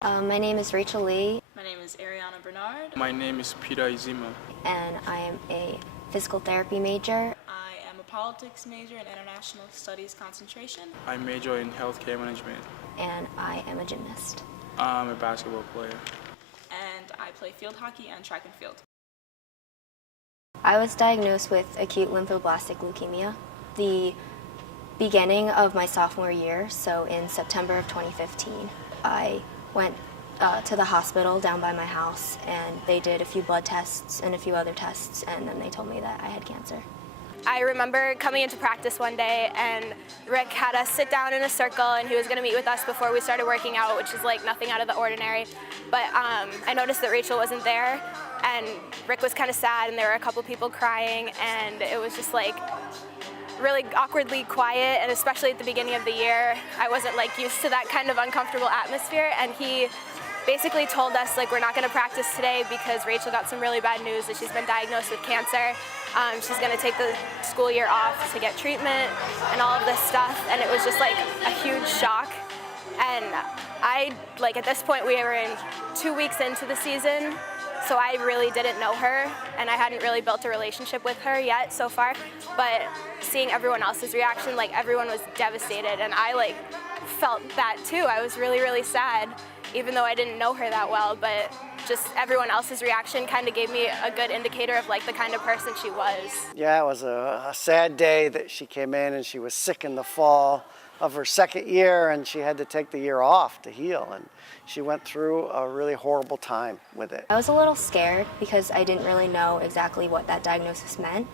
My name is Rachel Lee. My name is Ariana Bernard. My name is Peter Izima. And I am a physical therapy major. I am a politics major and international studies concentration. I major in healthcare management. And I am a gymnast. I'm a basketball player. And I play field hockey and track and field. I was diagnosed with acute lymphoblastic leukemia the beginning of my sophomore year, so in September of 2015. I went to the hospital down by my house, and they did a few blood tests and a few other tests, and then they told me that I had cancer. I remember coming into practice one day, and Rick had us sit down in a circle, and he was going to meet with us before we started working out, which is like nothing out of the ordinary. But I noticed that Rachel wasn't there, and Rick was kind of sad, and there were a couple people crying, and it was just like really awkwardly quiet, and especially at the beginning of the year, I wasn't like used to that kind of uncomfortable atmosphere, and he basically told us like we're not going to practice today because Rachel got some really bad news that she's been diagnosed with cancer. She's going to take the school year off to get treatment and all of this stuff, and it was just like a huge shock. And at this point we were in 2 weeks into the season, so I really didn't know her, and I hadn't really built a relationship with her yet so far. But seeing everyone else's reaction, like everyone was devastated, and I felt that too. I was really, really sad, even though I didn't know her that well, but just everyone else's reaction kind of gave me a good indicator of like the kind of person she was. Yeah, it was a sad day that she came in, and she was sick in the fall of her second year, and she had to take the year off to heal, and she went through a really horrible time with it. I was a little scared because I didn't really know exactly what that diagnosis meant.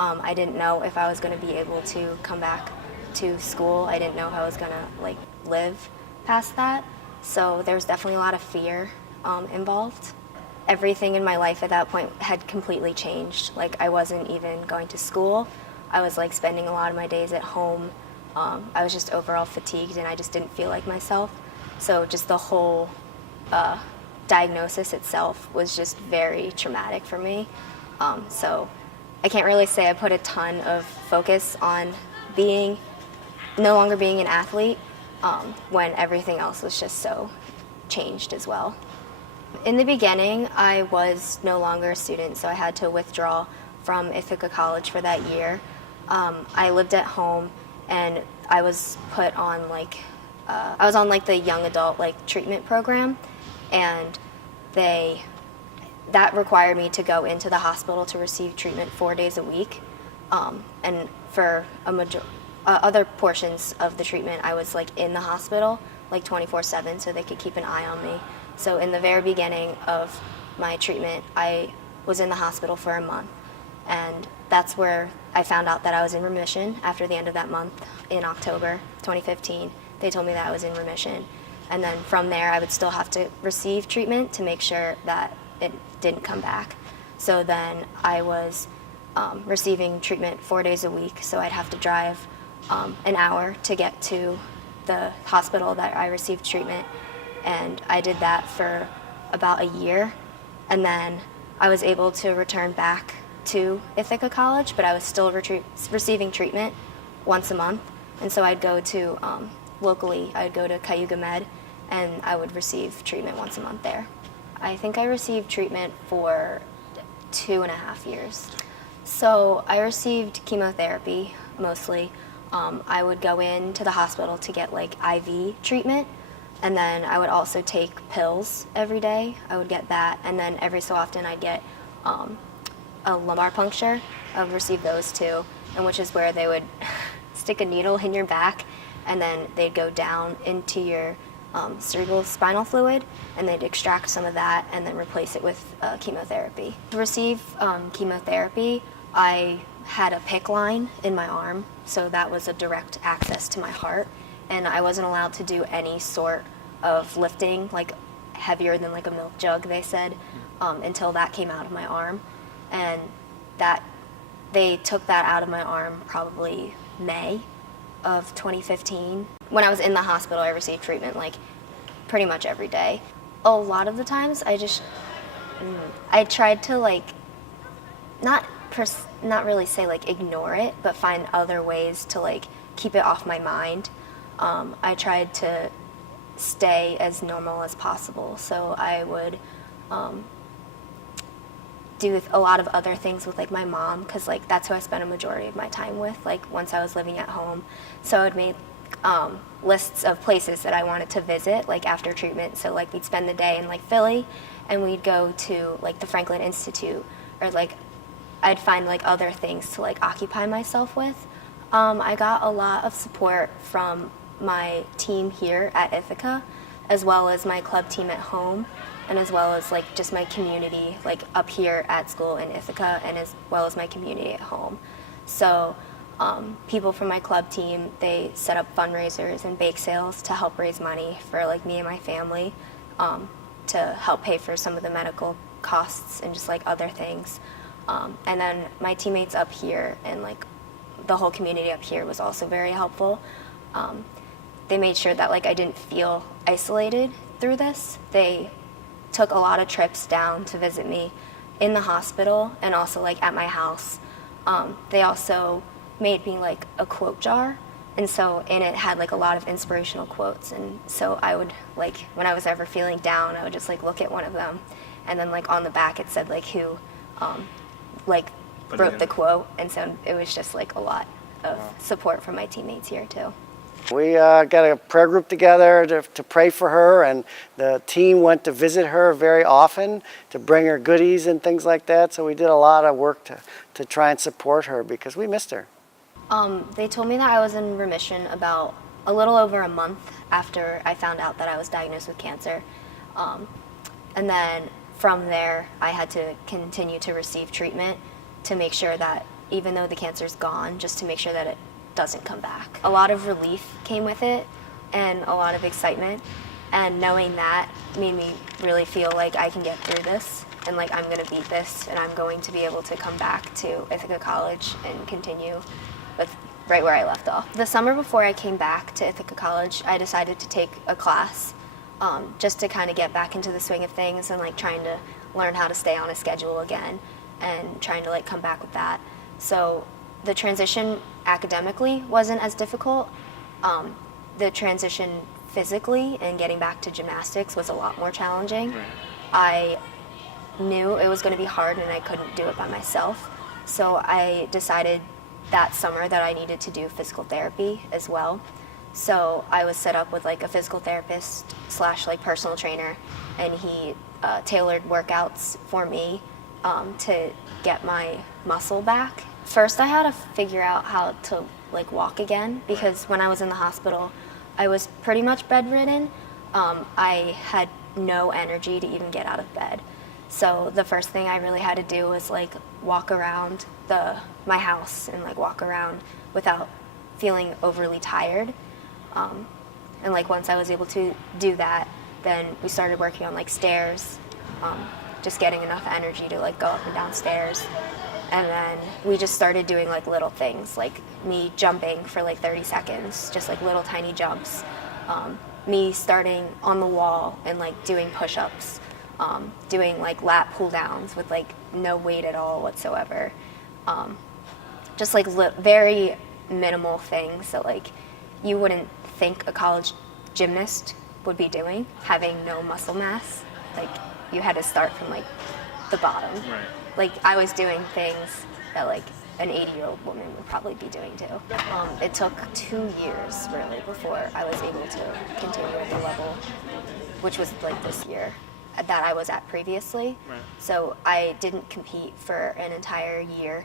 I didn't know if I was going to be able to come back to school. I didn't know how I was going to live past that. So there was definitely a lot of fear involved. Everything in my life at that point had completely changed. I wasn't even going to school. I was spending a lot of my days at home. I was just overall fatigued, and I just didn't feel like myself. So just the whole diagnosis itself was just very traumatic for me. So I can't really say I put a ton of focus on no longer being an athlete when everything else was just so changed as well. In the beginning, I was no longer a student, so I had to withdraw from Ithaca College for that year. I lived at home, and I was put on the young adult treatment program, and that required me to go into the hospital to receive treatment 4 days a week. And for other portions of the treatment, I was in the hospital 24/7, so they could keep an eye on me. So in the very beginning of my treatment, I was in the hospital for a month, and that's where I found out that I was in remission after the end of that month in October 2015. They told me that I was in remission, and then from there I would still have to receive treatment to make sure that it didn't come back. So then I was receiving treatment 4 days a week, so I'd have to drive an hour to get to the hospital that I received treatment, and I did that for about a year, and then I was able to return back to Ithaca College, but I was still receiving treatment once a month, and so I'd go to, locally, I'd go to Cayuga Med, and I would receive treatment once a month there. I think I received treatment for 2.5 years. So I received chemotherapy mostly. I would go into the hospital to get IV treatment, and then I would also take pills every day. I would get that, and then every so often I'd get a lumbar puncture. I would receive those too, and which is where they would stick a needle in your back, and then they'd go down into your cerebral spinal fluid, and they'd extract some of that and then replace it with chemotherapy. To receive chemotherapy, I had a PICC line in my arm, so that was a direct access to my heart, and I wasn't allowed to do any sort of lifting, heavier than a milk jug, they said, until that came out of my arm. And they took that out of my arm probably May of 2015. When I was in the hospital, I received treatment pretty much every day. A lot of the times I tried to not really say ignore it, but find other ways to keep it off my mind. I tried to stay as normal as possible. So I would do a lot of other things with like my mom, because like that's who I spent a majority of my time with, like once I was living at home. So I would make lists of places that I wanted to visit like after treatment. So like we'd spend the day in like Philly, and we'd go to like the Franklin Institute, or like I'd find like other things to like occupy myself with. I got a lot of support from my team here at Ithaca, as well as my club team at home, and as well as like just my community like up here at school in Ithaca, and as well as my community at home. So people from my club team, they set up fundraisers and bake sales to help raise money for like me and my family, to help pay for some of the medical costs and just like other things. And then my teammates up here and like the whole community up here was also very helpful. They made sure that like I didn't feel isolated through this. They took a lot of trips down to visit me in the hospital and also like at my house. They also made me like a quote jar, and so in it had like a lot of inspirational quotes, and so I would like when I was ever feeling down, I would just like look at one of them, and then like on the back it said like who like wrote the quote, and so it was just like a lot of support from my teammates here too. We got a prayer group together to pray for her, and the team went to visit her very often to bring her goodies and things like that. So we did a lot of work to try and support her because we missed her. They told me that I was in remission about a little over a month after I found out that I was diagnosed with cancer. And then from there, I had to continue to receive treatment to make sure that even though the cancer's gone, just to make sure that it doesn't come back. A lot of relief came with it and a lot of excitement, and knowing that made me really feel like I can get through this and like I'm going to beat this, and I'm going to be able to come back to Ithaca College and continue with right where I left off. The summer before I came back to Ithaca College, I decided to take a class just to kind of get back into the swing of things and like trying to learn how to stay on a schedule again and trying to like come back with that. So the transition academically wasn't as difficult. The transition physically and getting back to gymnastics was a lot more challenging. Right. I knew it was going to be hard and I couldn't do it by myself. So I decided that summer that I needed to do physical therapy as well. So I was set up with like a physical therapist / like personal trainer, and he tailored workouts for me to get my muscle back. First I had to figure out how to like walk again, because when I was in the hospital I was pretty much bedridden. I had no energy to even get out of bed. So the first thing I really had to do was like walk around my house and like walk around without feeling overly tired. And like once I was able to do that, then we started working on like stairs, just getting enough energy to like go up and down stairs. And then we just started doing like little things, like me jumping for like 30 seconds, just like little tiny jumps. Me starting on the wall and like doing push-ups, doing like lat pull downs with like no weight at all whatsoever. Just like very minimal things that like you wouldn't think a college gymnast would be doing, having no muscle mass. Like you had to start from like the bottom. Right. Like I was doing things that like an 80-year-old woman would probably be doing too. It took 2 years really before I was able to continue at the level, which was like this year, that I was at previously. Right. So I didn't compete for an entire year.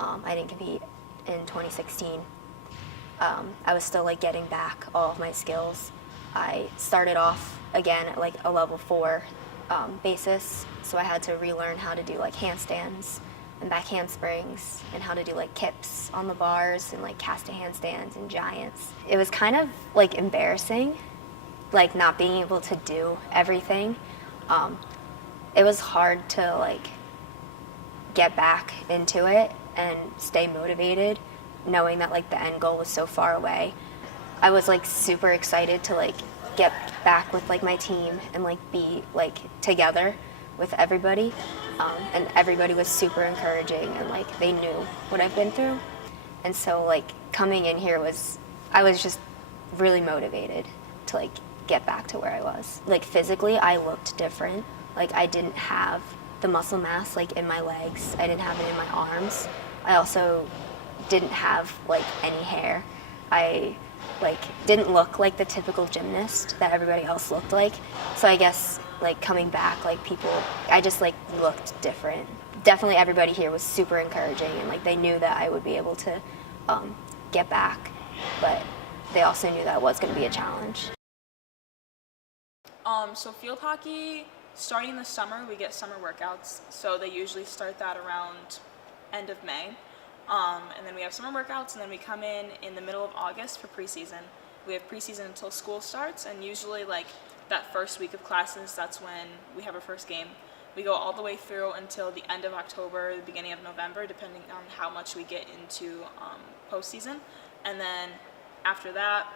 I didn't compete in 2016. I was still like getting back all of my skills. I started off again at like a level 4 basis, so I had to relearn how to do like handstands and back handsprings and how to do like kips on the bars and like cast a handstands and giants. It was kind of like embarrassing, like not being able to do everything. It was hard to like get back into it and stay motivated, knowing that like the end goal was so far away. I was like super excited to like get back with like my team and like be like together with everybody, and everybody was super encouraging and like they knew what I've been through, and so like coming in here I was just really motivated to like get back to where I was. Like physically, I looked different. Like I didn't have the muscle mass like in my legs. I didn't have it in my arms. I also didn't have like any hair. I like didn't look like the typical gymnast that everybody else looked like. So I guess like coming back, like people, I just like looked different. Definitely everybody here was super encouraging, and like they knew that I would be able to get back, but they also knew that it was going to be a challenge. So field hockey, starting the summer, we get summer workouts. So they usually start that around end of May. And then we have summer workouts, and then we come in the middle of August for preseason. We have preseason until school starts, and usually like that first week of classes, that's when we have our first game. We go all the way through until the end of October, the beginning of November, depending on how much we get into postseason. And then after that,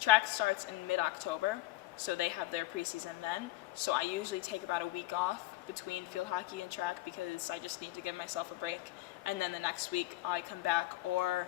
track starts in mid-October, so they have their preseason then. So I usually take about a week off between field hockey and track because I just need to give myself a break. And then the next week I come back, or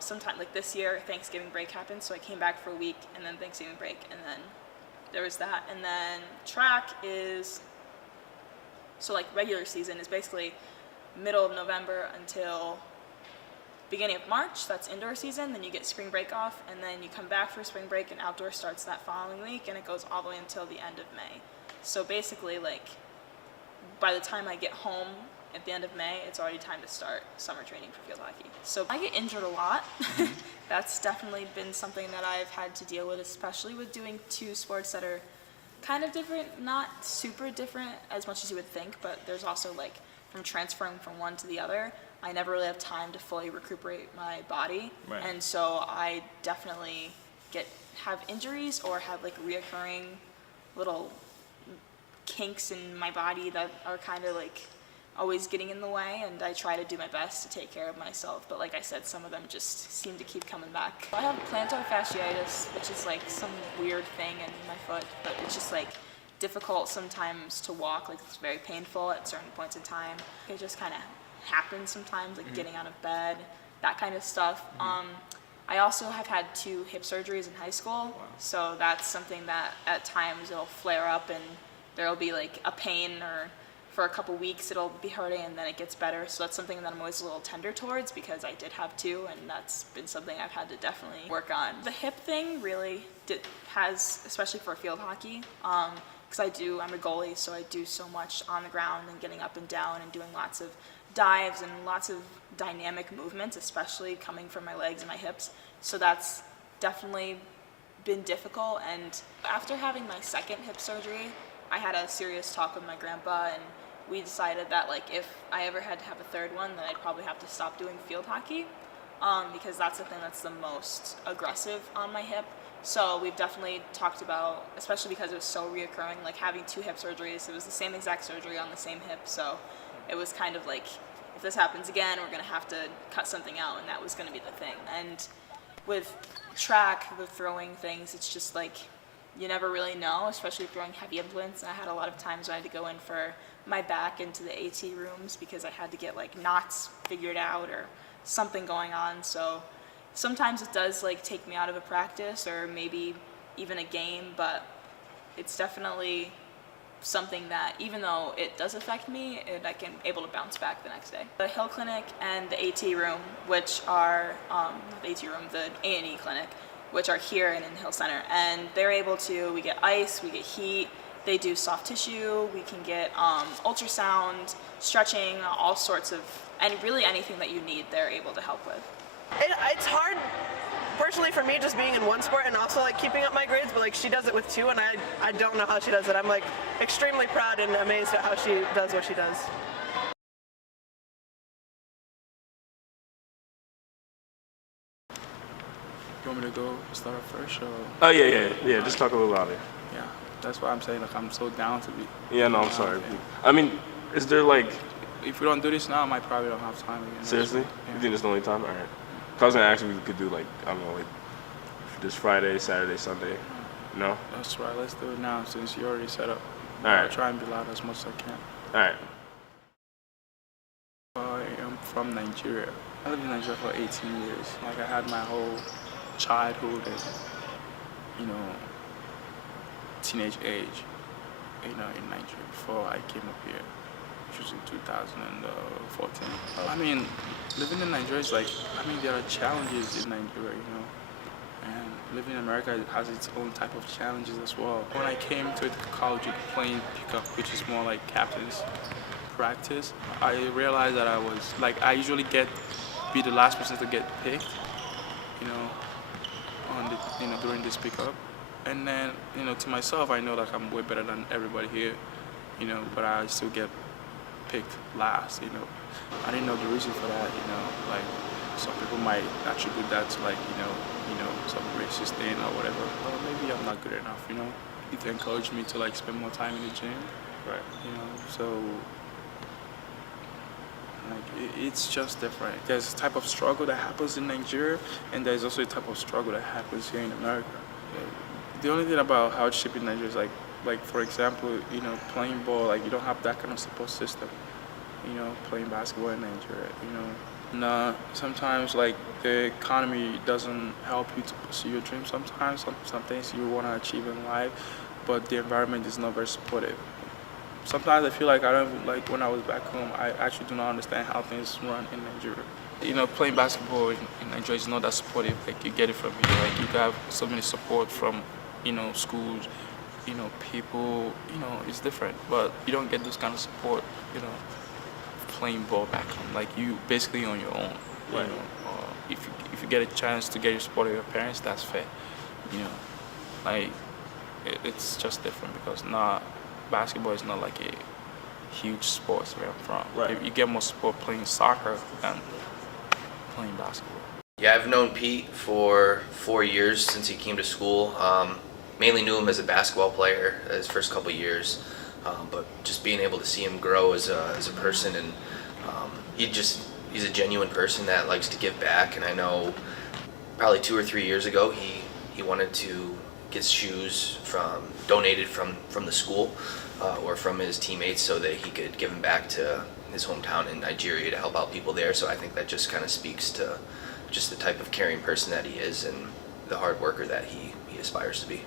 sometime like this year, Thanksgiving break happened, so I came back for a week and then Thanksgiving break, and then there was that. And then track is, so like regular season is basically middle of November until beginning of March. That's indoor season. Then you get spring break off, and then you come back for spring break, and outdoor starts that following week, and it goes all the way until the end of May. So basically, like, by the time I get home at the end of May, it's already time to start summer training for field hockey. So I get injured a lot. That's definitely been something that I've had to deal with, especially with doing two sports that are kind of different, not super different as much as you would think, but there's also like from transferring from one to the other, I never really have time to fully recuperate my body. Right. And so I definitely have injuries or have like reoccurring little kinks in my body that are kind of like always getting in the way, and I try to do my best to take care of myself, but like I said, some of them just seem to keep coming back. I have plantar fasciitis, which is like some weird thing in my foot, but it's just like difficult sometimes to walk, like it's very painful at certain points in time. It just kind of happens sometimes, like getting out of bed, that kind of stuff. I also have had 2 hip surgeries in high school, so that's something that at times it'll flare up and there'll be like a pain, or for a couple weeks it'll be hurting and then it gets better. So that's something that I'm always a little tender towards because I did have 2, and that's been something I've had to definitely work on. The hip thing really has, especially for field hockey, because I'm a goalie, so I do so much on the ground and getting up and down and doing lots of dives and lots of dynamic movements, especially coming from my legs and my hips. So that's definitely been difficult. And after having my second hip surgery, I had a serious talk with my grandpa, and we decided that like if I ever had to have a third one, then I'd probably have to stop doing field hockey, because that's the thing that's the most aggressive on my hip. So we've definitely talked about, especially because it was so reoccurring, like having 2 hip surgeries. It was the same exact surgery on the same hip, so it was kind of like, if this happens again, we're gonna have to cut something out, and that was gonna be the thing. And with track, the throwing things, it's just like, you never really know, especially throwing heavy implements. I had a lot of times where I had to go in for my back into the AT rooms because I had to get like knots figured out or something going on. So sometimes it does like take me out of a practice or maybe even a game, but it's definitely something that even though it does affect me, I can able to bounce back the next day. The Hill Clinic and the AT room, which are the AT room, the A&E clinic, which are here in Hill Center, and they're able to, we get ice, we get heat, they do soft tissue, we can get ultrasound, stretching, all sorts of, and really anything that you need, they're able to help with. It's hard, personally, for me just being in one sport and also like keeping up my grades, but like she does it with 2, and I don't know how she does it. I'm like extremely proud and amazed at how she does what she does. You want me to go start off first? Or? Oh, yeah. Just talk a little louder. Yeah, that's why I'm saying, like, I'm so down to be. Yeah, no, I'm sorry. I mean, is there like... If we don't do this now, I might probably don't have time again. Seriously? Yeah. You think it's the only time? All right. 'Cause I was gonna ask if we could do like, I don't know, like this Friday, Saturday, Sunday. No? That's right, let's do it now since you already set up. All right. I'll try and be loud as much as I can. All right. I am from Nigeria. I lived in Nigeria for 18 years. Like, I had my whole childhood and you know, teenage age, you know, in Nigeria before I came up here, which was in 2014. I mean, living in Nigeria is like, I mean, there are challenges in Nigeria, you know, and living in America has its own type of challenges as well. When I came to college with playing pickup, which is more like captain's practice, I realized that I usually be the last person to get picked, you know, during this pickup. And then, you know, to myself, I know like I'm way better than everybody here, you know, but I still get picked last, you know. I didn't know the reason for that, you know, like some people might attribute that to like, you know, some racist thing or whatever. Well, maybe I'm not good enough, you know. It encouraged me to like spend more time in the gym, Right. you know, so like it's just different. There's a type of struggle that happens in Nigeria, and there's also a type of struggle that happens here in America. The only thing about hardship in Nigeria is like for example, you know, playing ball, like you don't have that kind of support system. You know, playing basketball in Nigeria, you know. Nah, sometimes like the economy doesn't help you to pursue your dreams sometimes, some things you want to achieve in life, but the environment is not very supportive. Sometimes I feel like I don't, like when I was back home, I actually do not understand how things run in Nigeria. You know, playing basketball in Nigeria is not that supportive. Like you get it from here. Like you have so many support from, you know, schools, you know, people, you know, it's different. But you don't get this kind of support, you know, playing ball back home. Like you basically on your own. Right. You know, if you get a chance to get your support of your parents, that's fair. You know, like it's just different because basketball is not like a huge sport where I'm from. Right. You get more support playing soccer than playing basketball. Yeah, I've known Pete for 4 years since he came to school. Mainly knew him as a basketball player his first couple years, but just being able to see him grow as a person, and he's a genuine person that likes to give back. And I know probably 2 or 3 years ago he wanted to get shoes donated from the school or from his teammates so that he could give them back to his hometown in Nigeria to help out people there. So I think that just kind of speaks to just the type of caring person that he is and the hard worker that he aspires to be.